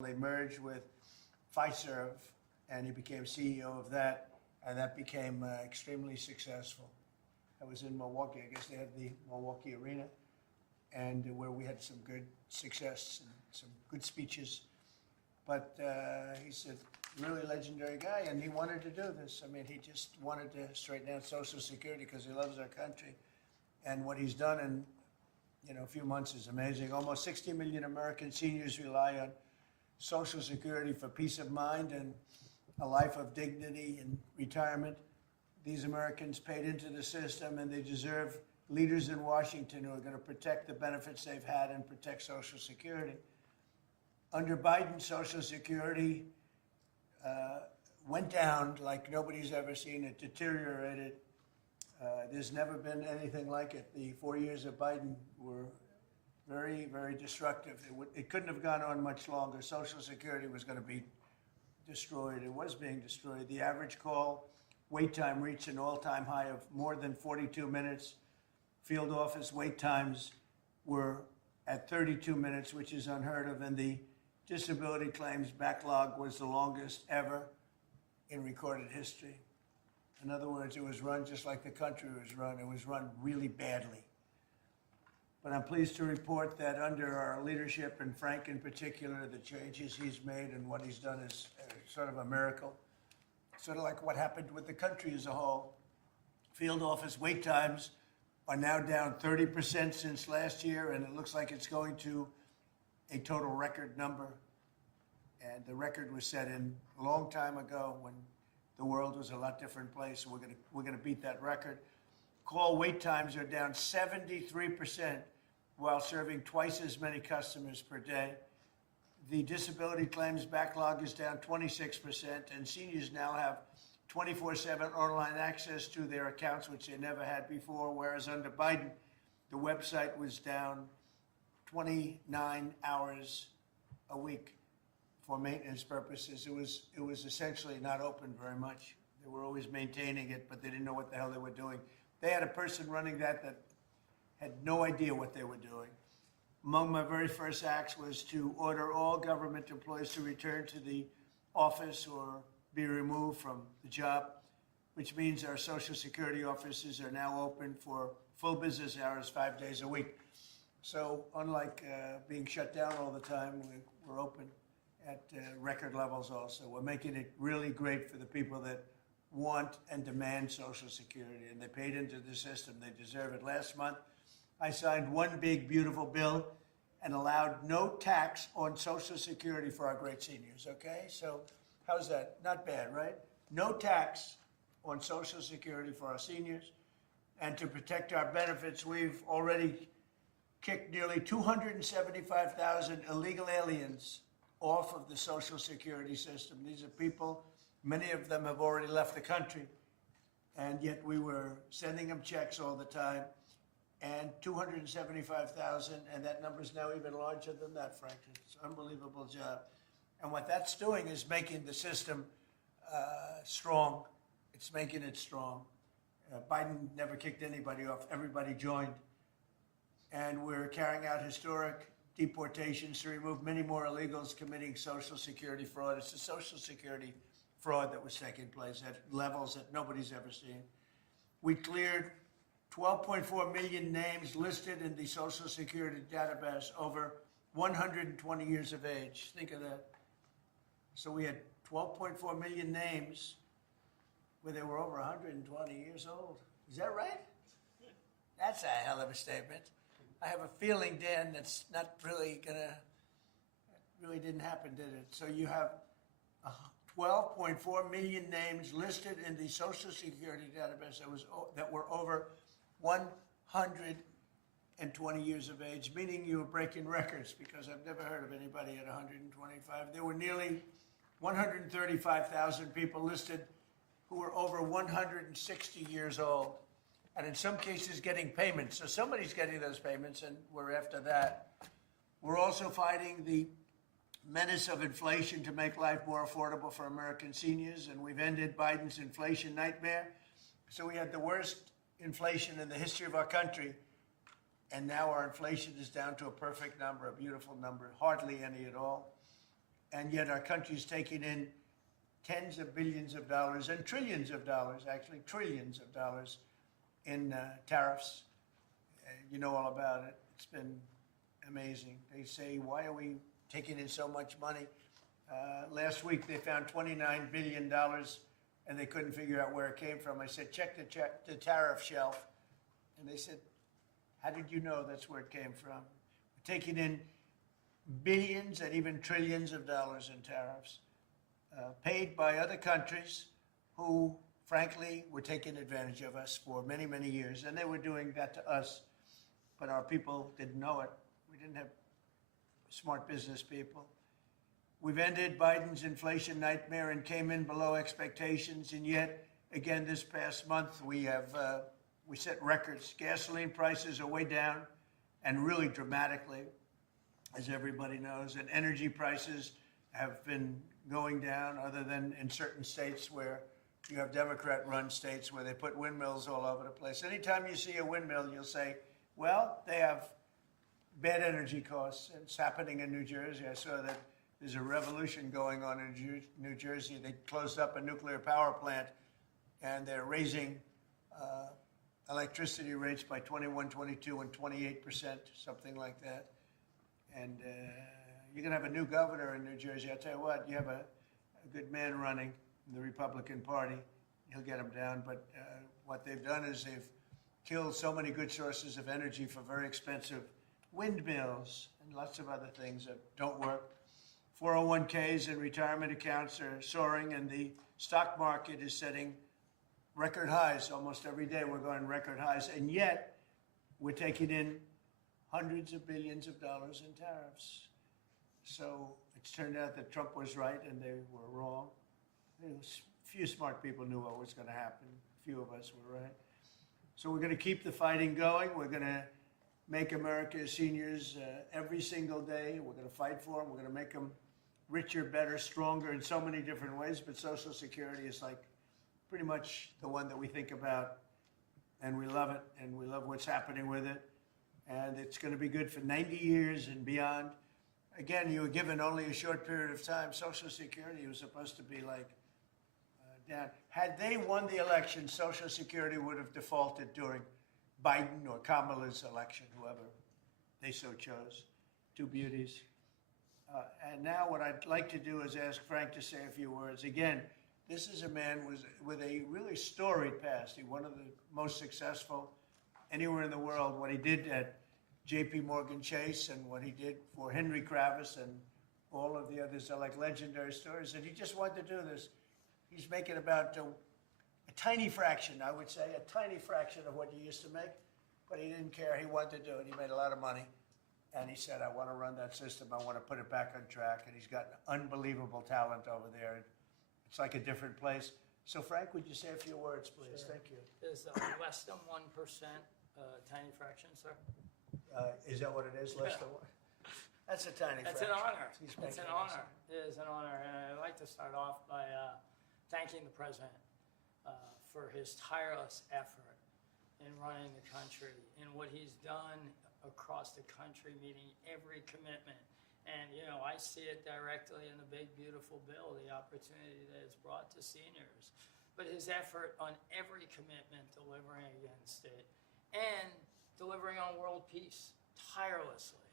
They merged with Fiserv, and he became CEO of that, and that became extremely successful. I was in Milwaukee. I guess they had the Milwaukee Arena, and where we had some good success and some good speeches. But he's a really legendary guy, and he wanted to do this. I mean, he just wanted to straighten out Social Security because he loves our country. And what he's done in a few months is amazing. Almost 60 million American seniors rely on Social Security for peace of mind and a life of dignity and retirement. These Americans paid into the system, and they deserve leaders in Washington who are going to protect the benefits they've had and protect Social Security. Under Biden, Social Security went down like nobody's ever seen it, deteriorated. There's never been anything like it. The 4 years of Biden were very, very destructive. It couldn't have gone on much longer. Social Security was going to be destroyed. It was being destroyed. The average call wait time reached an all-time high of more than 42 minutes. Field office wait times were at 32 minutes, which is unheard of, and the disability claims backlog was the longest ever in recorded history. In other words, it was run just like the country was run. It was run really badly. But I'm pleased to report that under our leadership, and Frank in particular, the changes he's made and what he's done is sort of a miracle. Sort of like what happened with the country as a whole. Field office wait times are now down 30% since last year, and it looks like it's going to a total record number. And the record was set in a long time ago when the world was a lot different place. We're gonna beat that record. Call wait times are down 73% while serving twice as many customers per day. The disability claims backlog is down 26%, and seniors now have 24/7 online access to their accounts, which they never had before, whereas under Biden, the website was down 29 hours a week for maintenance purposes. It was essentially not open very much. They were always maintaining it, but they didn't know what the hell they were doing. They had a person running that had no idea what they were doing. Among my very first acts was to order all government employees to return to the office or be removed from the job, which means our Social Security offices are now open for full business hours 5 days a week. So unlike being shut down all the time, we're open at record levels also. We're making it really great for the people that want and demand Social Security, and they paid into the system. They deserve it. Last month, I signed one big, beautiful bill and allowed no tax on Social Security for our great seniors, okay? So how's that? Not bad, right? No tax on Social Security for our seniors. And to protect our benefits, we've already kicked nearly 275,000 illegal aliens off of the Social Security system. These are people, many of them have already left the country, and yet we were sending them checks all the time. And 275,000, and that number is now even larger than that, frankly. It's an unbelievable job. And what that's doing is making the system strong. It's making it strong. Biden never kicked anybody off. Everybody joined. And we're carrying out historic deportations to remove many more illegals committing Social Security fraud. It's the Social Security fraud that was taking place at levels that nobody's ever seen. We cleared 12.4 million names listed in the Social Security database over 120 years of age. Think of that. So we had 12.4 million names where they were over 120 years old. Is that right? That's a hell of a statement. I have a feeling, Dan, that's not really really didn't happen, did it? So you have 12.4 million names listed in the Social Security database that were over 120 years of age, meaning you were breaking records, because I've never heard of anybody at 125. There were nearly 135,000 people listed who were over 160 years old, and in some cases getting payments. So somebody's getting those payments, and we're after that. We're also fighting the menace of inflation to make life more affordable for American seniors, and we've ended Biden's inflation nightmare. So we had the worst inflation in the history of our country, and now our inflation is down to a perfect number, a beautiful number, hardly any at all. and yet our country's taking in tens of billions of dollars and trillions of dollars, actually trillions of dollars in tariffs. You know all about it. It's been amazing. They say, why are we taking in so much money? Last week they found $29 billion and they couldn't figure out where it came from. I said, check the tariff shelf. And they said, how did you know that's where it came from? We're taking in billions and even trillions of dollars in tariffs paid by other countries who, frankly, were taking advantage of us for many, many years. And they were doing that to us, but our people didn't know it. We didn't have smart business people. We've ended Biden's inflation nightmare and came in below expectations. And yet, again, this past month, we set records. Gasoline prices are way down, and really dramatically, as everybody knows. And energy prices have been going down, other than in certain states where you have Democrat-run states where they put windmills all over the place. Anytime you see a windmill, you'll say, well, they have bad energy costs. It's happening in New Jersey. I saw that there's a revolution going on in New Jersey. They closed up a nuclear power plant, and they're raising electricity rates by 21, 22, and 28%, something like that. And you're going to have a new governor in New Jersey. I'll tell you what, you have a good man running in the Republican Party. He'll get them down. But what they've done is they've killed so many good sources of energy for very expensive windmills and lots of other things that don't work. 401ks and retirement accounts are soaring, and the stock market is setting record highs. Almost every day we're going record highs, and yet we're taking in hundreds of billions of dollars in tariffs. So it's turned out that Trump was right and they were wrong. Few smart people knew what was going to happen. Few of us were right. So we're going to keep the fighting going. We're going to make America's seniors every single day. We're going to fight for them. We're going to make them richer, better, stronger in so many different ways. But Social Security is like pretty much the one that we think about, and we love it, and we love what's happening with it. And it's going to be good for 90 years and beyond. Again, you were given only a short period of time. Social Security was supposed to be like down. Had they won the election, Social Security would have defaulted during Biden or Kamala's election, whoever they so chose. Two beauties. And now what I'd like to do is ask Frank to say a few words. Again, this is a man with a really storied past. He's one of the most successful anywhere in the world. What he did at J.P. Morgan Chase and what he did for Henry Kravis and all of the others are like legendary stories. And he just wanted to do this. He's making about a tiny fraction, I would say, a tiny fraction of what you used to make. But he didn't care. He wanted to do it. He made a lot of money. And he said, I want to run that system. I want to put it back on track. And he's got unbelievable talent over there. It's like a different place. So, Frank, would you say a few words, please? Sure. Thank you. Is less than 1% tiny fraction, sir? Is that what it is? Less than one? That's a tiny That's fraction. an honor. He's It's an making honor. It is an honor. And I'd like to start off by thanking the president for his tireless effort in running the country and what he's done across the country, meeting every commitment. And, you know, I see it directly in the big, beautiful bill, the opportunity that it's brought to seniors. But his effort on every commitment, delivering against it, and delivering on world peace tirelessly.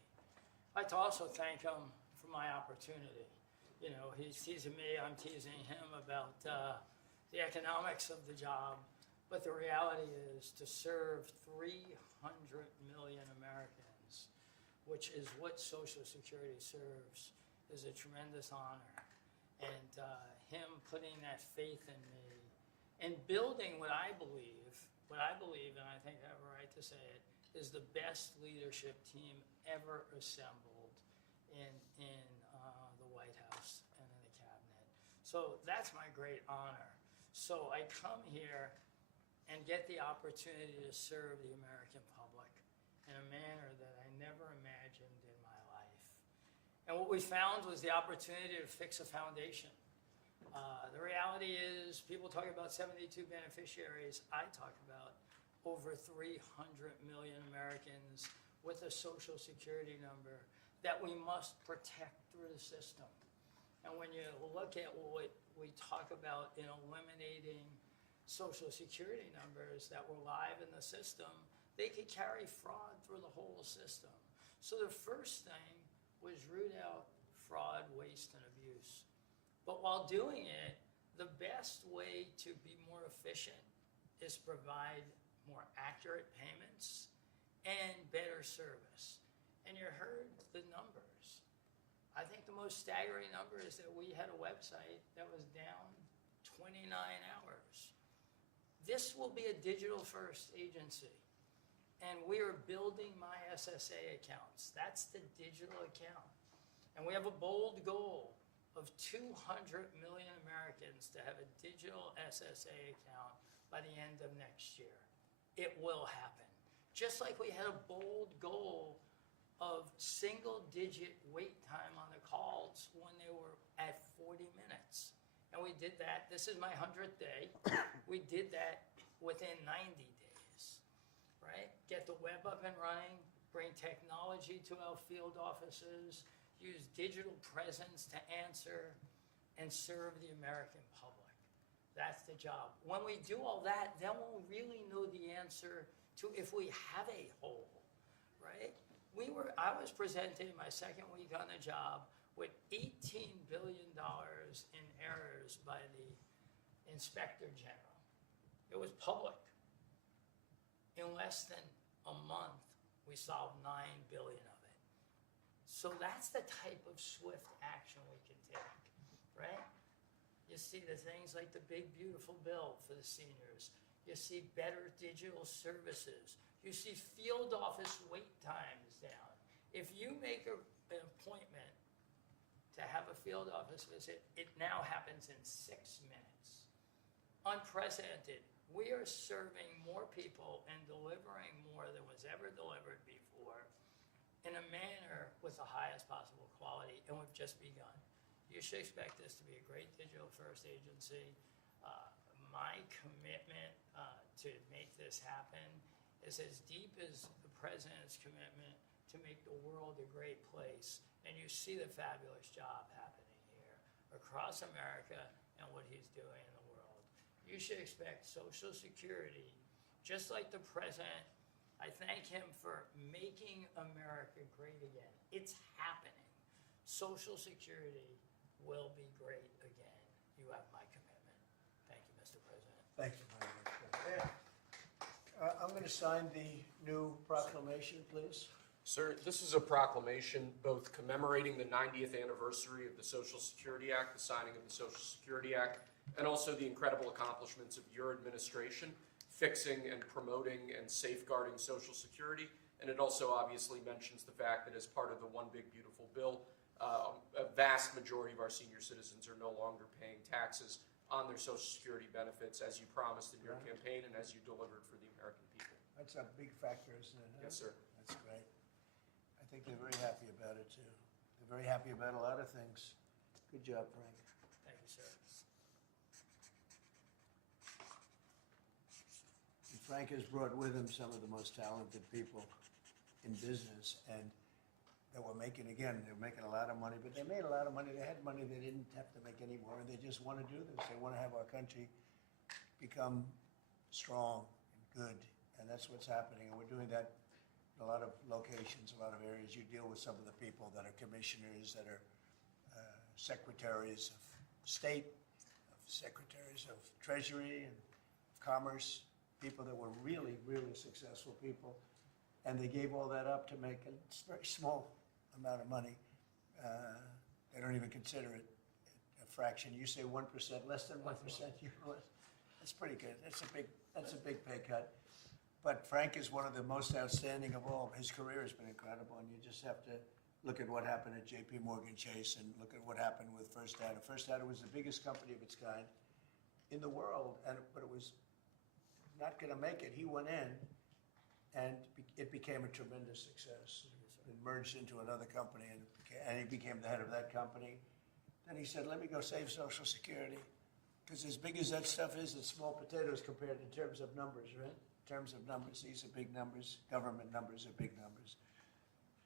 I'd like to also thank him for my opportunity. You know, he's teasing me, I'm teasing him about the economics of the job. But the reality is to serve 300 million Americans, which is what Social Security serves, is a tremendous honor. And him putting that faith in me and building what I believe, and I think I have a right to say it, is the best leadership team ever assembled in the White House and in the cabinet. So that's my great honor. So I come here and get the opportunity to serve the American public in a manner that I never imagined in my life. And what we found was the opportunity to fix a foundation. The reality is people talk about 72 beneficiaries. I talk about over 300 million Americans with a Social Security number that we must protect through the system. you look at what we talk about in eliminating Social Security numbers that were live in the system, they could carry fraud through the whole system. So the first thing was root out fraud, waste, and abuse. But while doing it, the best way to be more efficient is provide more accurate payments and better service. And you heard the numbers. I think the most staggering number is that we had a website that was down 29 hours. This will be a digital-first agency. And we are building my SSA accounts. That's the digital account. And we have a bold goal of 200 million Americans to have a digital SSA account by the end of next year. It will happen. Just like we had a bold goal of single-digit wait time on the calls when they were at 40 minutes. And we did that. This is my 100th day. We did that within 90 days, right? Get the web up and running, bring technology to our field offices, use digital presence to answer and serve the American public. That's the job. When we do all that, then we'll really know the answer to if we have a hole, right? I was presenting my second week on the job with $18 billion in errors by the Inspector General. It was public. In less than a month, we solved 9 billion of it. So that's the type of swift action we can take, right? You see the things like the big, beautiful bill for the seniors. You see better digital services. You see field office wait times down. If you make an appointment to have a field office visit, it now happens in 6 minutes. Unprecedented. We are serving more people and delivering more than was ever delivered before in a manner with the highest possible quality, and we've just begun. You should expect this to be a great digital-first agency. My commitment to make this happen is as deep as the President's commitment to make the world a great place. And you see the fabulous job happening here across America and what he's doing in the world. You should expect Social Security, just like the President. I thank him for making America great again. It's happening. Social Security will be great again. You have my commitment. Thank you, Mr. President. Thank you very much. President. I'm going to sign the new proclamation, please. Sir, this is a proclamation both commemorating the 90th anniversary of the Social Security Act, the signing of the Social Security Act, and also the incredible accomplishments of your administration, fixing and promoting and safeguarding Social Security. And it also obviously mentions the fact that as part of the One Big Beautiful Bill, a vast majority of our senior citizens are no longer paying taxes on their Social Security benefits, as you promised in your campaign and as you delivered for the American people. That's a big factor, isn't it? Yes, sir. That's great. I think they're very happy about it, too. They're very happy about a lot of things. Good job, Frank. Thank you, sir. And Frank has brought with him some of the most talented people in business, and that were making, again, they're making a lot of money, but they made a lot of money. They had money they didn't have to make anymore, and they just want to do this. They want to have our country become strong and good, and that's what's happening. And we're doing that in a lot of locations, a lot of areas. You deal with some of the people that are commissioners, that are secretaries of state, of secretaries of treasury and commerce, people that were really, really successful people. And they gave all that up to make a very small amount of money. They don't even consider it a fraction. You say 1%, less than 1%. That's pretty good. That's a big pay cut. But Frank is one of the most outstanding of all. His career has been incredible, and you just have to look at what happened at J.P. Morgan Chase and look at what happened with First Data. First Data was the biggest company of its kind in the world, but it was not going to make it. He went in, and it became a tremendous success. It merged into another company, and he became the head of that company. Then he said, let me go save Social Security. Because as big as that stuff is, it's small potatoes compared in terms of numbers, right? In terms of numbers, these are big numbers. Government numbers are big numbers.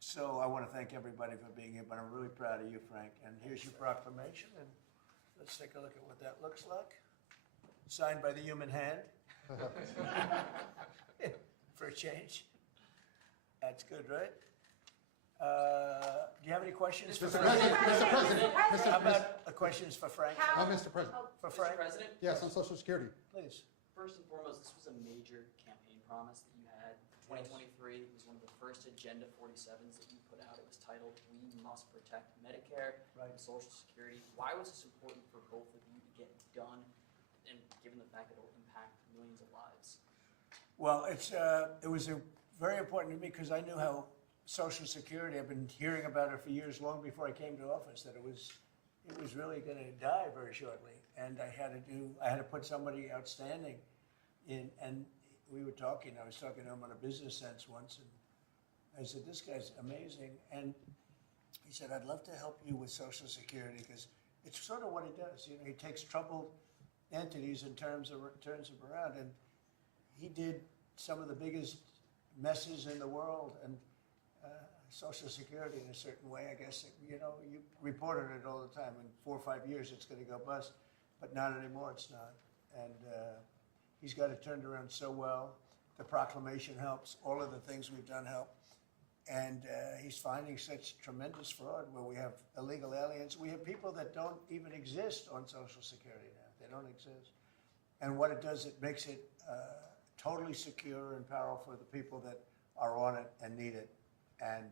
So I want to thank everybody for being here, but I'm really proud of you, Frank. And here's your proclamation, and let's take a look at what that looks like. Signed by the human hand. For a change. That's good, right? Do you have any questions for Mr. Frank? President, How about questions for Frank? Mr. President, For Mr. Frank, President, yes, on Social Security. please. first and foremost, this was a major campaign promise that you had. 2023 was one of the first Agenda 47s that you put out. It was titled, "We Must Protect Medicare Right. and Social Security." Why was this important for both of you to get done, and given the fact that it will impact millions of lives? Well, it was very important to me because I knew how Social Security, I've been hearing about it for years, long before I came to office, that it was really going to die very shortly. And I had to put somebody outstanding in, and we were talking, I was talking to him on a business sense once, and I said, this guy's amazing. And he said, I'd love to help you with Social Security because it's sort of what he does. You know, he takes troubled entities and turns them around. And he did some of the biggest messes in the world, and Social Security in a certain way, I guess, you know, you reported it all the time. In 4 or 5 years, it's going to go bust, but not anymore, it's not. And he's got it turned around so well. The proclamation helps. All of the things we've done help. And he's finding such tremendous fraud where we have illegal aliens. We have people that don't even exist on Social Security now. They don't exist. And what it does, it makes it totally secure and powerful for the people that are on it and need it. And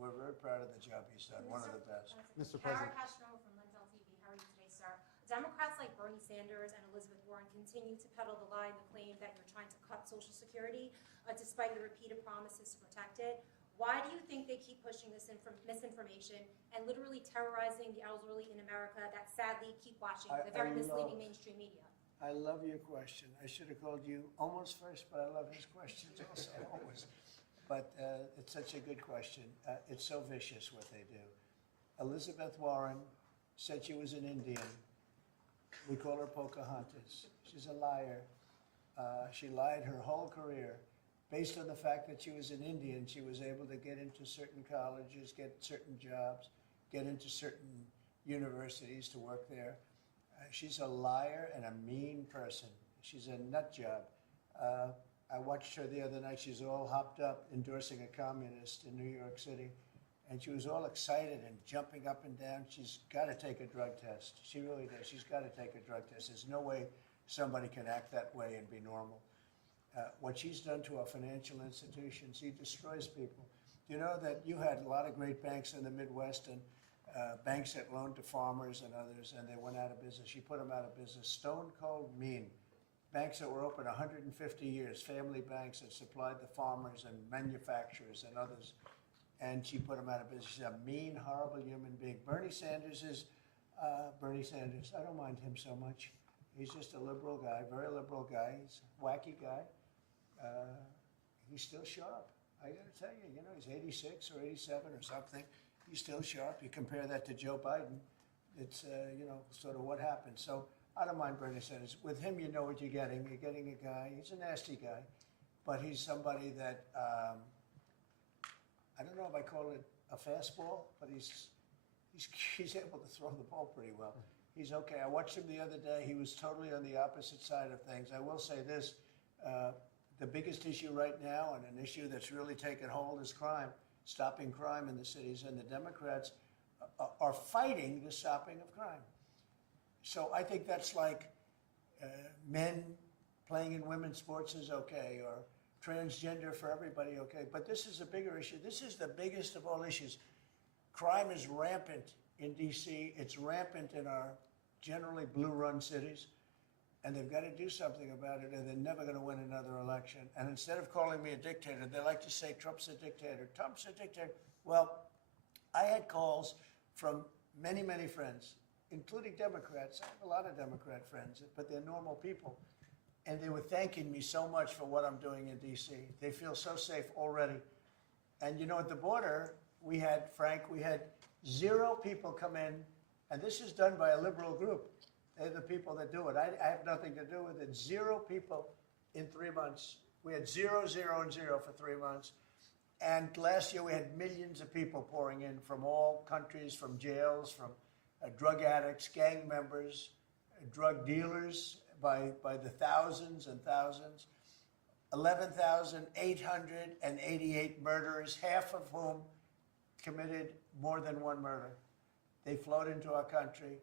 we're very proud of the job he's done, one of the best. Mr. Kara President. Castro from Lindell TV. How are you today, sir? Democrats like Bernie Sanders and Elizabeth Warren continue to peddle the lie and the claim that you're trying to cut Social Security despite your repeated promises to protect it. Why do you think they keep pushing this misinformation and literally terrorizing the elderly in America that sadly keep watching the very misleading mainstream media? I love your question. I should have called you almost first, but I love his questions also, always. But it's such a good question. It's so vicious what they do. Elizabeth Warren said she was an Indian. We call her Pocahontas. She's a liar. She lied her whole career. Based on the fact that she was an Indian, she was able to get into certain colleges, get certain jobs, get into certain universities to work there. She's a liar and a mean person. She's a nut job. I watched her the other night. She's all hopped up endorsing a communist in New York City. And she was all excited and jumping up and down. She's got to take a drug test. She really does. She's got to take a drug test. There's no way somebody can act that way and be normal. What she's done to our financial institutions, she destroys people. You know that you had a lot of great banks in the Midwest and banks that loaned to farmers and others, and they went out of business. She put them out of business. Stone cold mean. Banks that were open 150 years, family banks that supplied the farmers and manufacturers and others, and she put them out of business. She's a mean, horrible human being. Bernie Sanders is Bernie Sanders. I don't mind him so much. He's just a liberal guy, very liberal guy. He's a wacky guy. He's still sharp. I got to tell you, you know, he's 86 or 87 or something. He's still sharp. You compare that to Joe Biden, it's, you know, sort of what happened. So I don't mind Bernie Sanders. With him, you know what you're getting. You're getting a guy, he's a nasty guy, but he's somebody that, I don't know if I call it a fastball, but he's able to throw the ball pretty well. He's okay. I watched him the other day. He was totally on the opposite side of things. I will say this, the biggest issue right now, and an issue that's really taken hold, is crime, stopping crime in the cities, and the Democrats are fighting the stopping of crime. So I think that's like men playing in women's sports is okay, or transgender for everybody okay. But this is a bigger issue. This is the biggest of all issues. Crime is rampant in D.C. It's rampant in our generally blue-run cities. And they've got to do something about it, or they're never going to win another election. And instead of calling me a dictator, they like to say Trump's a dictator. Trump's a dictator. Well, I had calls from many, many friends, including Democrats. I have a lot of Democrat friends, but they're normal people. And they were thanking me so much for what I'm doing in D.C. They feel so safe already. And, you know, at the border, we had 0 people come in, and this is done by a liberal group. They're the people that do it. I have nothing to do with it. 0 people in 3 months. We had 0, 0, and 0 for 3 months. And last year we had millions of people pouring in from all countries, from jails, from drug addicts, gang members, drug dealers by the thousands and thousands. 11,888 murderers, half of whom committed more than one murder. They flowed into our country,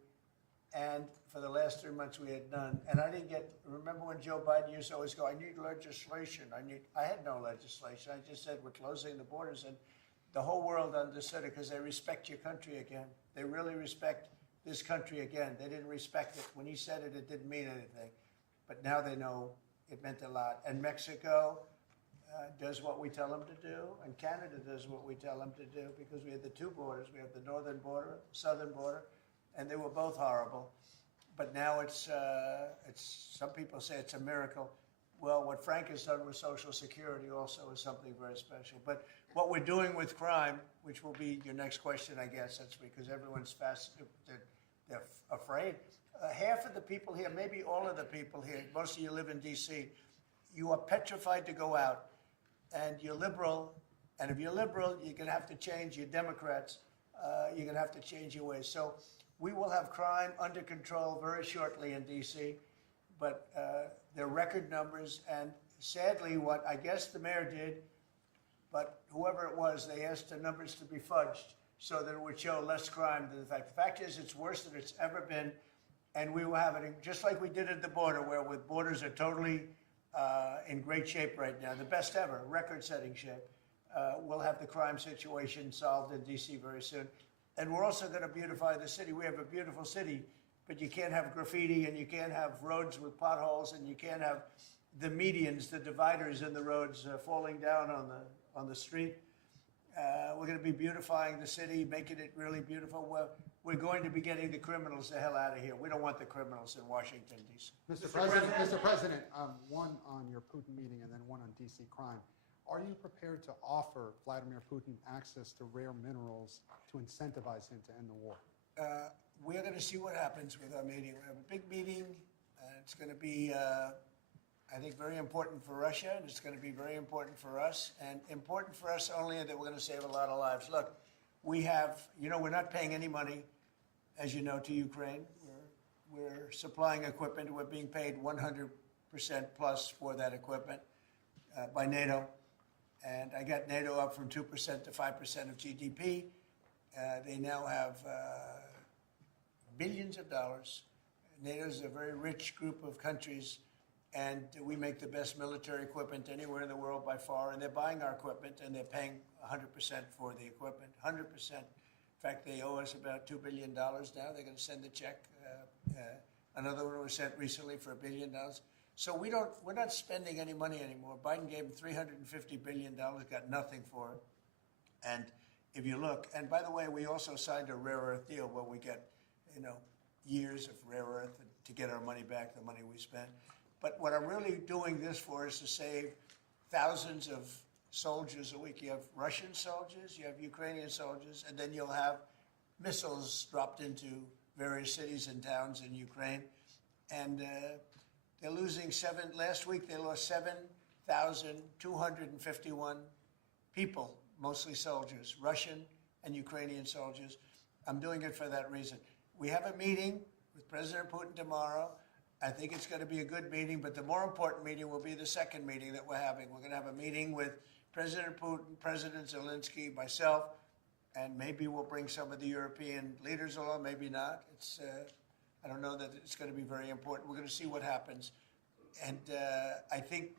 and for the last 3 months we had none. And I didn't get, remember when Joe Biden used to always go, I need legislation, I had no legislation. I just said, we're closing the borders, and the whole world understood it because they respect your country again. They really respect this country again. They didn't respect it. When he said it, it didn't mean anything. But now they know it meant a lot. And Mexico does what we tell them to do, and Canada does what we tell them to do, because we have the two borders. We have the northern border, southern border, and they were both horrible. But now it's some people say it's a miracle. Well, what Frank has done with Social Security also is something very special. But what we're doing with crime, which will be your next question, I guess, that's because everyone's they're afraid. Half of the people here, maybe all of the people here, most of you live in D.C., you are petrified to go out, and you're liberal, and if you're liberal, you're going to have to change. You're Democrats, you're going to have to change your ways. So we will have crime under control very shortly in D.C., but they're record numbers, and sadly, what I guess the mayor did, but whoever it was, they asked the numbers to be fudged so that it would show less crime than the fact. The fact is, it's worse than it's ever been, and we will have it just like we did at the border, where the borders are totally in great shape right now, the best ever, record-setting shape. We'll have the crime situation solved in D.C. very soon. And we're also going to beautify the city. We have a beautiful city, but you can't have graffiti, and you can't have roads with potholes, and you can't have the medians, the dividers in the roads falling down on the street. We're going to be beautifying the city, making it really beautiful. We're going to be getting the criminals the hell out of here. We don't want the criminals in Washington, D.C. Mr. President, one on your Putin meeting and then one on D.C. crime. Are you prepared to offer Vladimir Putin access to rare minerals to incentivize him to end the war? We're going to see what happens with our meeting. We have a big meeting. It's going to be, I think, very important for Russia, and it's going to be very important for us, and important for us only that we're going to save a lot of lives. Look, we have, we're not paying any money, as you know, to Ukraine. We're supplying equipment. We're being paid 100% plus for that equipment by NATO. And I got NATO up from 2% to 5% of GDP. They now have billions of dollars. NATO is a very rich group of countries, and we make the best military equipment anywhere in the world by far. And they're buying our equipment, and they're paying 100% for the equipment, 100%. In fact, they owe us about $2 billion now. They're going to send a check. Another one was sent recently for $1 billion. So we're not spending any money anymore. Biden gave them $350 billion, got nothing for it. And if you look, and by the way, we also signed a rare earth deal where we get, years of rare earth to get our money back, the money we spent. But what I'm really doing this for is to save thousands of soldiers a week. You have Russian soldiers, you have Ukrainian soldiers, and then you'll have missiles dropped into various cities and towns in Ukraine. And they're losing last week they lost 7,251 people, mostly soldiers, Russian and Ukrainian soldiers. I'm doing it for that reason. We have a meeting with President Putin tomorrow. I think it's going to be a good meeting, but the more important meeting will be the second meeting that we're having. We're going to have a meeting with President Putin, President Zelensky, myself, and maybe we'll bring some of the European leaders along, maybe not. I don't know that it's going to be very important. We're going to see what happens. And I think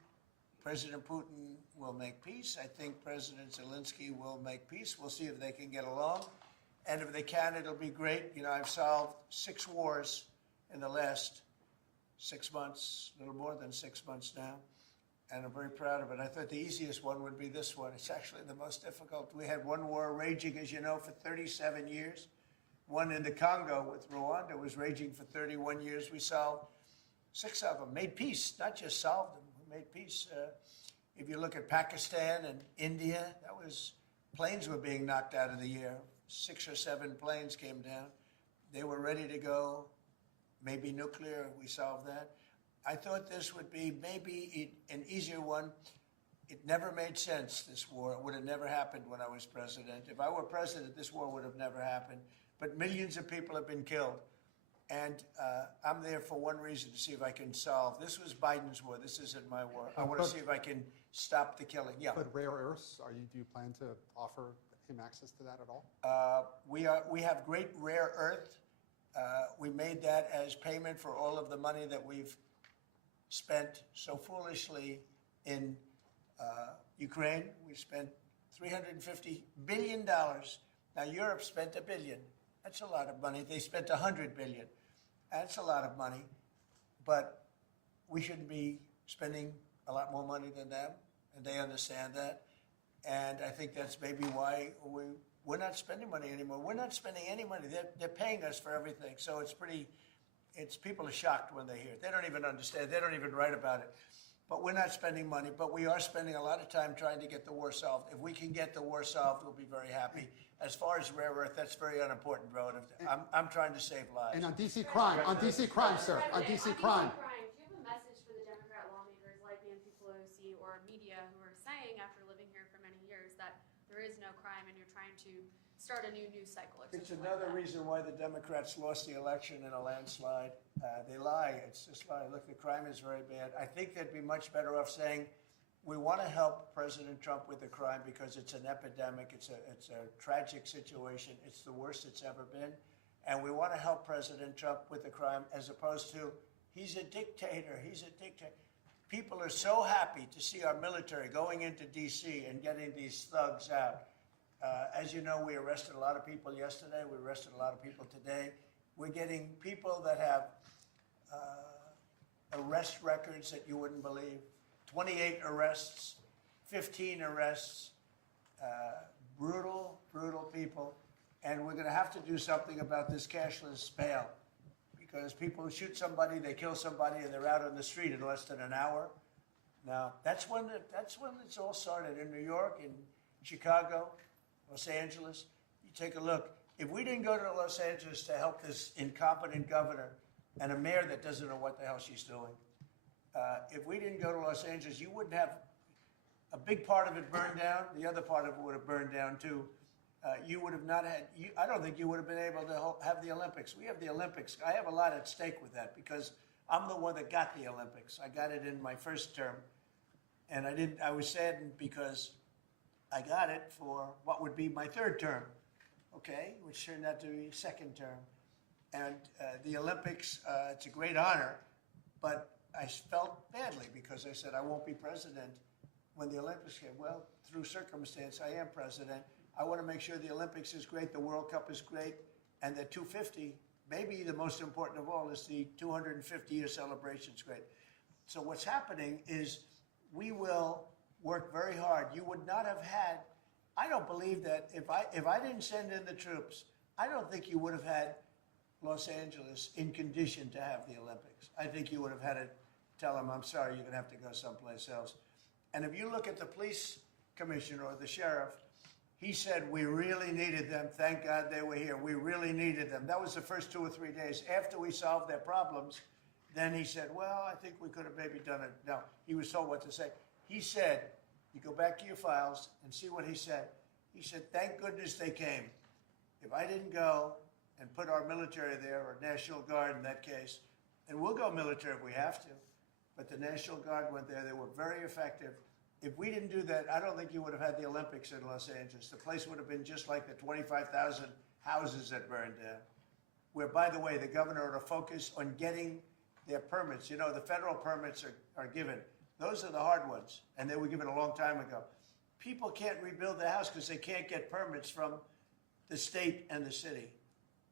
President Putin will make peace. I think President Zelensky will make peace. We'll see if they can get along. And if they can, it'll be great. I've solved 6 wars in the last 6 months, a little more than 6 months now. And I'm very proud of it. I thought the easiest one would be this one. It's actually the most difficult. We had one war raging, as you know, for 37 years. One in the Congo with Rwanda was raging for 31 years. We solved 6 of them, made peace, not just solved them, we made peace. If you look at Pakistan and India, planes were being knocked out of the air. 6 or 7 planes came down. They were ready to go. Maybe nuclear, we solved that. I thought this would be maybe an easier one. It never made sense, this war. It would have never happened when I was president. If I were president, this war would have never happened. But millions of people have been killed. And I'm there for one reason, to see if I can solve. This was Biden's war. This isn't my war. I want to see if I can stop the killing. Yeah. But rare earths, do you plan to offer him access to that at all? We have great rare earth. We made that as payment for all of the money that we've spent so foolishly in Ukraine. We spent $350 billion. Now Europe spent $1 billion. That's a lot of money. They spent $100 billion. That's a lot of money. But we shouldn't be spending a lot more money than them, and they understand that. And I think that's maybe why we're not spending money anymore. We're not spending any money. They're paying us for everything. So people are shocked when they hear it. They don't even understand. They don't even write about it. But we're not spending money. But we are spending a lot of time trying to get the war solved. If we can get the war solved, we'll be very happy. As far as rare earth, that's very unimportant relative. I'm trying to save lives. And on DC crime, sir, on DC crime. Do you have a message for the Democrat lawmakers like Nancy Pelosi or media who are saying, after living here for many years, that there is no crime and you're trying to start a new news cycle or It's something another like that? reason why the Democrats lost the election in a landslide. They lie. It's just lie. Look, the crime is very bad. I think they'd be much better off saying, we want to help President Trump with the crime because it's an epidemic. It's a tragic situation. It's the worst it's ever been. And we want to help President Trump with the crime, as opposed to, he's a dictator. He's a dictator. People are so happy to see our military going into D.C. and getting these thugs out. As you know, we arrested a lot of people yesterday. We arrested a lot of people today. We're getting people that have arrest records that you wouldn't believe. 28 arrests, 15 arrests, brutal, brutal people. And we're going to have to do something about this cashless bail, because people shoot somebody, they kill somebody, and they're out on the street in less than an hour. Now, that's when it's all started, in New York, in Chicago, Los Angeles. You take a look. If we didn't go to Los Angeles to help this incompetent governor and a mayor that doesn't know what the hell she's doing, if we didn't go to Los Angeles, you wouldn't have a big part of it burned down. The other part of it would have burned down too. You would have not had, I don't think you would have been able to have the Olympics. We have the Olympics. I have a lot at stake with that, because I'm the one that got the Olympics. I got it in my first term. And I was saddened because I got it for what would be my third term, okay, which turned out to be second term. And the Olympics, it's a great honor, but I felt badly because I said I won't be president when the Olympics came. Well, through circumstance, I am president. I want to make sure the Olympics is great, the World Cup is great, and the 250, maybe the most important of all, is the 250-year celebration is great. So what's happening is we will work very hard. You would not have had, I don't believe that if I didn't send in the troops, I don't think you would have had Los Angeles in condition to have the Olympics. I think you would have had to tell them, I'm sorry, you're going to have to go someplace else. And if you look at the police commissioner or the sheriff, he said, we really needed them. Thank God they were here. We really needed them. That was the first 2 or 3 days. After we solved their problems, then he said, well, I think we could have maybe done it. No, he was told what to say. He said, you go back to your files and see what he said. He said, thank goodness they came. If I didn't go and put our military there, or National Guard in that case, and we'll go military if we have to, but the National Guard went there. They were very effective. If we didn't do that, I don't think you would have had the Olympics in Los Angeles. The place would have been just like the 25,000 houses that burned down, where, by the way, the governor ought to focus on getting their permits. You know, the federal permits are given. Those are the hard ones, and they were given a long time ago. People can't rebuild their house because they can't get permits from the state and the city,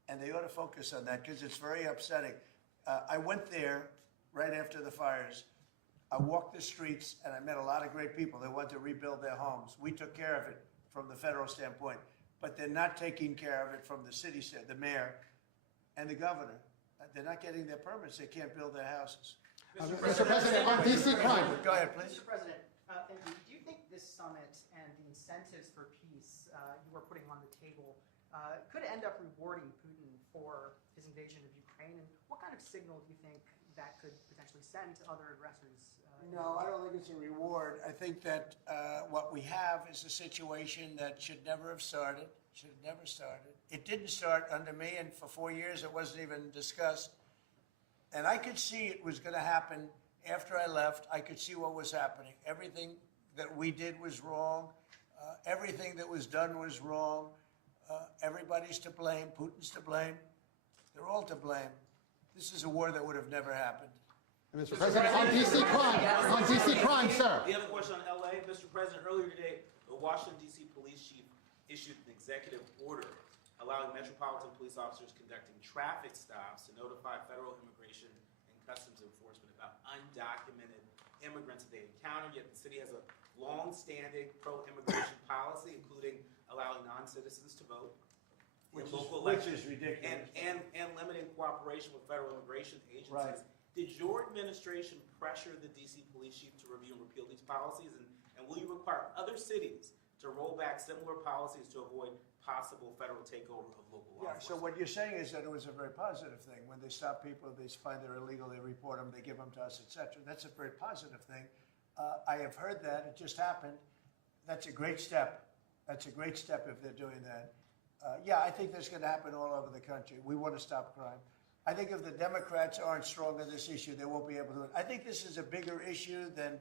and they ought to focus on that because it's very upsetting. I went there right after the fires. I walked the streets, and I met a lot of great people. They want to rebuild their homes. We took care of it from the federal standpoint, but they're not taking care of it from the city, the mayor, and the governor. They're not getting their permits. They can't build their houses. Mr. President, on DC crime. Go ahead, please. Mr. President, thank you. Do you think this summit and the incentives for peace you are putting on the table could end up rewarding Putin for his invasion of Ukraine? And what kind of signal do you think that could potentially send to other aggressors? No, I don't think it's a reward. I think that what we have is a situation that should never have started, It didn't start under me, and for 4 years it wasn't even discussed. And I could see it was going to happen after I left. I could see what was happening. Everything that we did was wrong. Everything that was done was wrong. Everybody's to blame. Putin's to blame. They're all to blame. This is a war that would have never happened. Mr. President, on DC crime, sir. The other question on LA, Mr. President, earlier today, the Washington DC police chief issued an executive order allowing Metropolitan police officers conducting traffic stops to notify federal immigration and customs enforcement about undocumented immigrants that they encounter. Yet the city has a long-standing pro-immigration policy, including allowing non-citizens to vote in local Which elections is ridiculous. and limiting cooperation with federal immigration agencies. Right. Did your administration pressure the DC police chief to review and repeal these policies? And will you require other cities to roll back similar policies to avoid possible federal takeover of local law Yeah, so enforcement? what you're saying is that it was a very positive thing. When they stop people, they find they're illegal, they report them, they give them to us, etc. That's a very positive thing. I have heard that. It just happened. That's a great step. That's a great step if they're doing that. Yeah, I think that's going to happen all over the country. We want to stop crime. I think if the Democrats aren't strong on this issue, they won't be able to. I think this is a bigger issue than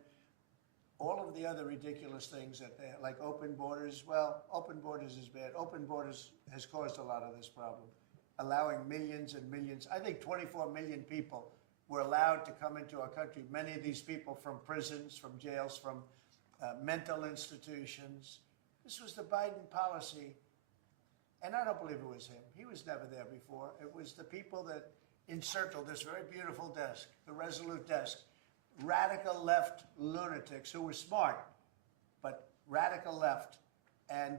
all of the other ridiculous things that they like open borders. Well, open borders is bad. Open borders has caused a lot of this problem, allowing millions and millions. I think 24 million people were allowed to come into our country. Many of these people from prisons, from jails, from mental institutions. This was the Biden policy. And I don't believe it was him. He was never there before. It was the people that encircled this very beautiful desk, the Resolute desk. Radical left lunatics who were smart, but radical left. And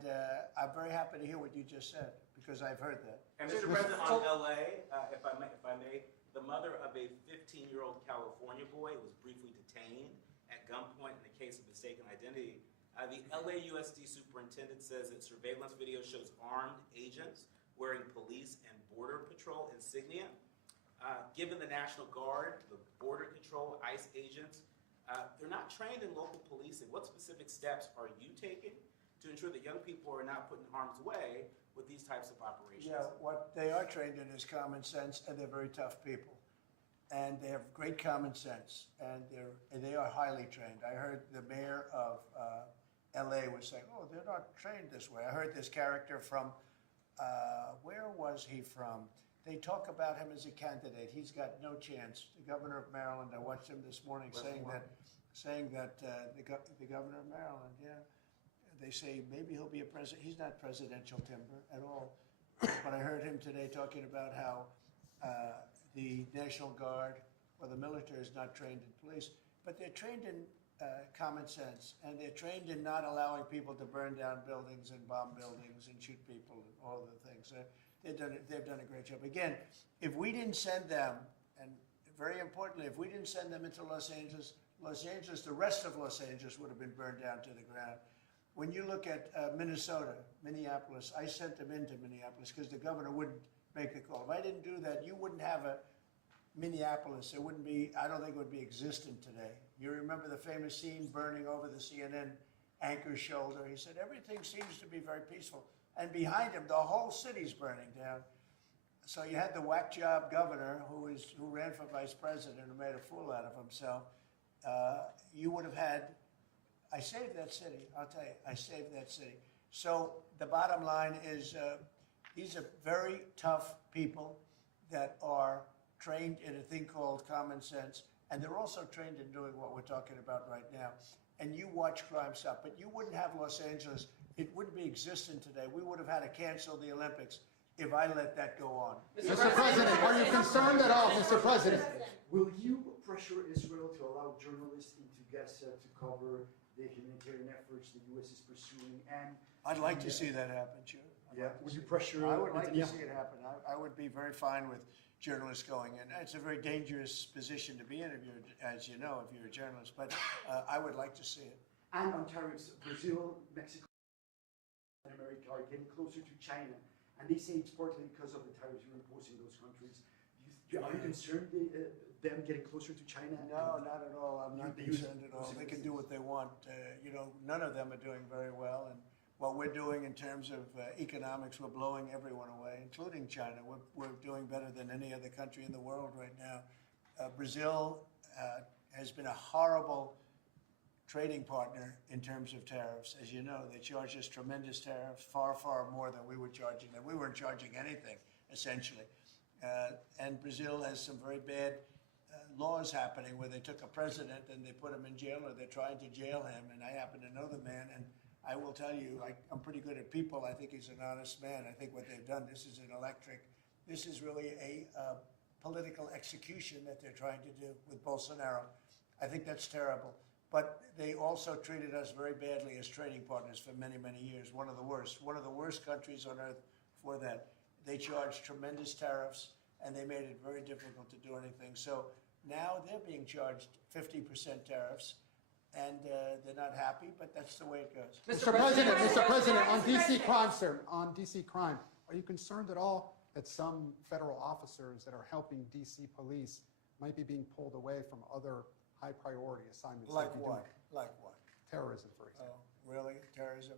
I'm very happy to hear what you just said, because I've heard that. And Mr. President, on LA, if I may, the mother of a 15-year-old California boy was briefly detained at gunpoint in a case of mistaken identity. The LAUSD superintendent says that surveillance video shows armed agents wearing police and border patrol insignia. Given the National Guard, the Border Control, ICE agents, they're not trained in local policing. What specific steps are you taking to ensure that young people are not put in harm's way with these types of operations? Yeah, what they are trained in is common sense, and they're very tough people. And they have great common sense, and they are highly trained. I heard the mayor of LA was saying, oh, they're not trained this way. I heard this character from, where was he from? They talk about him as a candidate. He's got no chance. The governor of Maryland, I watched him this morning saying that the governor of Maryland, yeah, they say maybe he'll be a president. He's not presidential timber at all. But I heard him today talking about how the National Guard or the military is not trained in police, but they're trained in common sense, and they're trained in not allowing people to burn down buildings and bomb buildings and shoot people and all of the things. They've done a great job. Again, if we didn't send them, and very importantly, if we didn't send them into Los Angeles, the rest of Los Angeles would have been burned down to the ground. When you look at Minnesota, Minneapolis, I sent them into Minneapolis because the governor wouldn't make the call. If I didn't do that, you wouldn't have a Minneapolis. It wouldn't be, I don't think it would be existent today. You remember the famous scene burning over the CNN anchor's shoulder. He said, everything seems to be very peaceful. And behind him, the whole city's burning down. So you had the whack job governor who ran for vice president and made a fool out of himself. You would have had, I saved that city, I'll tell you, I saved that city. So the bottom line is these are very tough people that are trained in a thing called common sense, and they're also trained in doing what we're talking about right now. And you watch crime stop, but you wouldn't have Los Angeles. It wouldn't be existent today. We would have had to cancel the Olympics if I let that go on. Mr. President, are you concerned at all, Mr. President? Will you pressure Israel to allow journalists into Gaza to cover the humanitarian efforts the U.S. is pursuing? And I'd like to see that happen, sure. would you pressure? I would like to Netanyahu? see it happen. I would be very fine with journalists going in. It's a very dangerous position to be in, as you know, if you're a journalist. But I would like to see it. And on tariffs, Brazil, Mexico, and America are getting closer to China, and they say it's partly because of the tariffs you're imposing those countries. Are you concerned them getting closer to China? No, not at all. I'm not You- concerned at all. They can do what they want. None of them are doing very well. And what we're doing in terms of economics, we're blowing everyone away, including China. We're doing better than any other country in the world right now. Brazil has been a horrible trading partner in terms of tariffs. As you know, they charge us tremendous tariffs, far, far more than we were charging them. We weren't charging anything, essentially. And Brazil has some very bad laws happening where they took a president and they put him in jail, or they're trying to jail him. And I happen to know the man, and I will tell you, I'm pretty good at people. I think he's an honest man. I think what they've done, this is this is really a political execution that they're trying to do with Bolsonaro. I think that's terrible. But they also treated us very badly as trading partners for many, many years. One of the worst countries on earth for that. They charged tremendous tariffs, and they made it very difficult to do anything. So now they're being charged 50% tariffs, and they're not happy, but that's the way it goes. Mr. President, on DC crime, sir, on DC crime, are you concerned at all that some federal officers that are helping DC police might be being pulled away from other high priority assignments? Like they'd be what? doing? Like what? Terrorism, for example. Oh, really? Terrorism?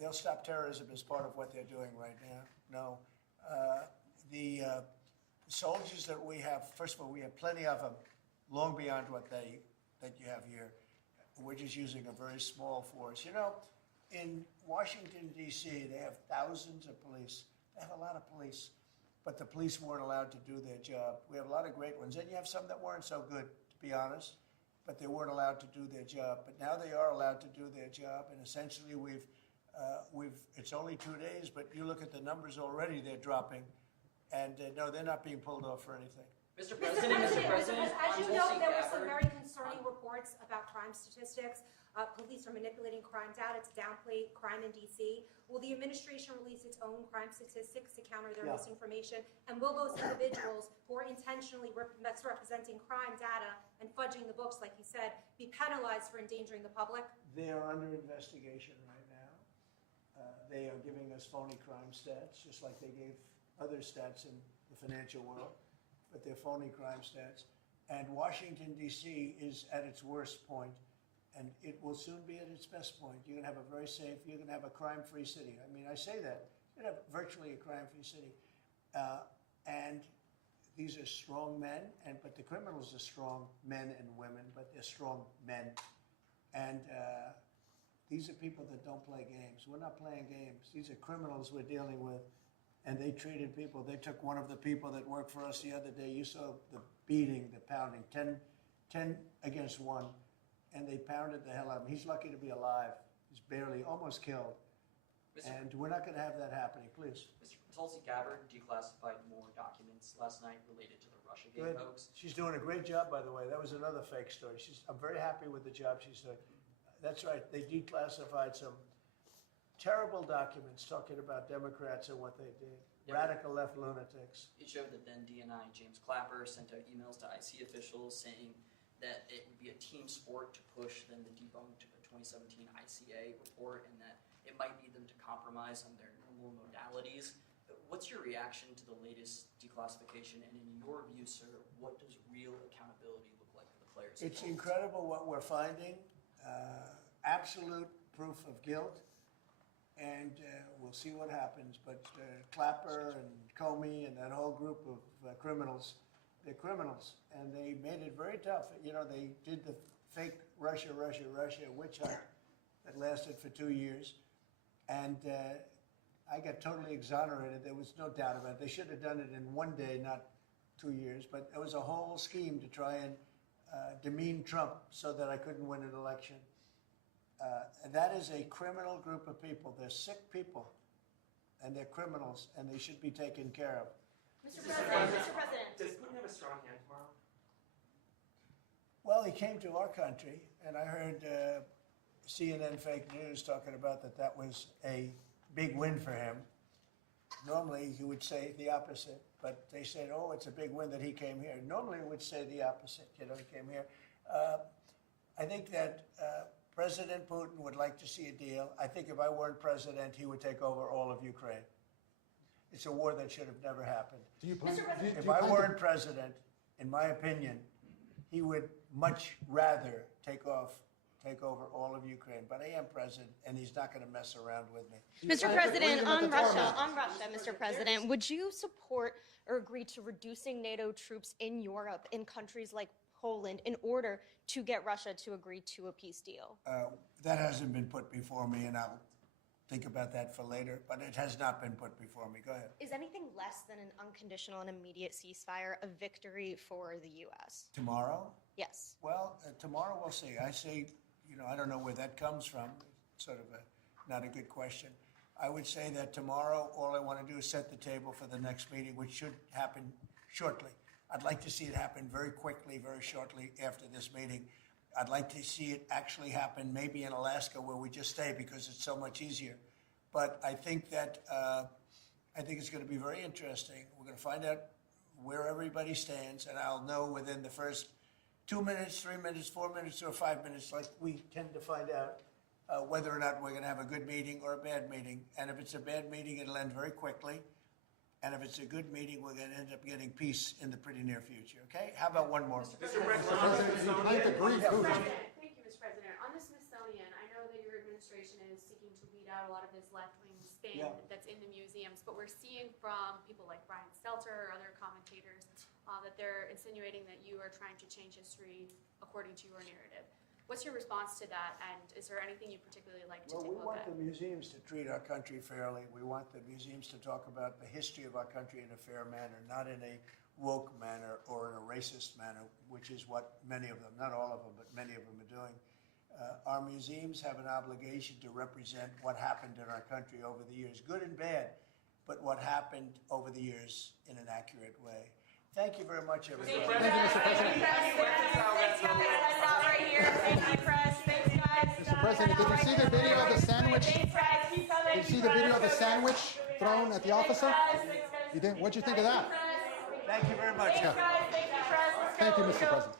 They'll stop terrorism as part of what they're doing right now. No. The soldiers that we have, first of all, we have plenty of them, long beyond what you have here. We're just using a very small force. In Washington, D.C., they have thousands of police. They have a lot of police, but the police weren't allowed to do their job. We have a lot of great ones, and you have some that weren't so good, to be honest, but they weren't allowed to do their job. But now they are allowed to do their job, and essentially it's only 2 days, but you look at the numbers already, they're dropping. And no, they're not being pulled off for anything. Mr. Mr. President, as you on know, Tulsi there were some Gabbard- very concerning reports about crime statistics. Police are manipulating crime data to downplay crime in D.C. Will the administration release its own crime statistics to counter their Yeah. misinformation? And will those individuals who are intentionally misrepresenting crime data and fudging the books, like you said, be penalized for endangering the public? They are under investigation right now. They are giving us phony crime stats, just like they gave other stats in the financial world, but they're phony crime stats. And Washington, D.C. is at its worst point, and it will soon be at its best point. You're going to have a very safe, you're going to have a crime-free city. I mean, I say that. You're going to have virtually a crime-free city. And these are strong men, but the criminals are strong men and women, but they're strong men. And these are people that don't play games. We're not playing games. These are criminals we're dealing with. And they treated people. They took one of the people that worked for us the other day. You saw the beating, the pounding, 10 against 1. And they pounded the hell out of him. He's lucky to be alive. He's barely, almost killed. And we're not going to have that happening, please. Mr. Tulsi Gabbard declassified more documents last night related to the Russiagate Good. hoax. She's doing a great job, by the way. That was another fake story. I'm very happy with the job she's doing. That's right. They declassified some terrible documents talking about Democrats and what they did. Yeah. Radical left lunatics. It showed that then DNI James Clapper sent out emails to IC officials saying that it would be a team sport to push them to debunk a 2017 ICA report and that it might lead them to compromise on their normal modalities. What's your reaction to the latest declassification? And in your view, sir, what does real accountability look like for the players? It's involved? incredible what we're finding. Absolute proof of guilt. And we'll see what happens. But Clapper and Comey and that whole group of criminals, they're criminals. And they made it very tough. They did the fake Russia witch hunt that lasted for 2 years. And I got totally exonerated. There was no doubt about it. They should have done it in 1 day, not 2 years. But it was a whole scheme to try and demean Trump so that I couldn't win an election. That is a criminal group of people. They're sick people, and they're criminals, and they should be taken care of. Mr. President, Does Putin have a strong hand tomorrow? Well, he came to our country, and I heard CNN fake news talking about that was a big win for him. Normally, he would say the opposite, but they said, oh, it's a big win that he came here. Normally, he would say the opposite, he came here. I think that President Putin would like to see a deal. I think if I weren't president, he would take over all of Ukraine. It's a war that should have never happened. Do you plan, Mr. President. If I weren't president, in my opinion, he would much rather take over all of Ukraine. But I am president, and he's not going to mess around with me. Mr. I President, agree with the tarmac. on Russia, Mr. President, would you support or agree to reducing NATO troops in Europe, in countries like Poland, in order to get Russia to agree to a peace deal? That hasn't been put before me, and I'll think about that for later, but it has not been put before me. Go ahead. Is anything less than an unconditional and immediate ceasefire a victory for the U.S.? Tomorrow? Yes. Well, tomorrow we'll see. I say, I don't know where that comes from. Sort of not a good question. I would say that tomorrow, all I want to do is set the table for the next meeting, which should happen shortly. I'd like to see it happen very quickly, very shortly after this meeting. I'd like to see it actually happen maybe in Alaska, where we just stay because it's so much easier. But I think that it's going to be very interesting. We're going to find out where everybody stands, and I'll know within the first 2 minutes, 3 minutes, 4 minutes, or 5 minutes, like we tend to find out whether or not we're going to have a good meeting or a bad meeting. And if it's a bad meeting, it'll end very quickly. And if it's a good meeting, we're going to end up getting peace in the pretty near future. Okay? How about one more? Mr. President, you might agree, Putin. Thank you, Mr. President. On the Smithsonian, I know that your administration is seeking to weed out a lot of this left-wing spin that's in the museums, but we're seeing from people like Brian Stelter or other commentators that they're insinuating that you are trying to change history according to your narrative. What's your response to that, and is there anything you particularly like to Well, take we a look want at? the museums to treat our country fairly. We want the museums to talk about the history of our country in a fair manner, not in a woke manner or in a racist manner, which is what many of them, not all of them, but many of them are doing. Our museums have an obligation to represent what happened in our country over the years, good and bad, but what happened over the years in an accurate way. Thank you very much, everybody. Thank you, Mr. President. Mr. President, did you see the video of the sandwich? Did you see the video of the sandwich thrown at the officer? You didn't? What'd you think of that? Thank you very much. Thank you, Mr. President.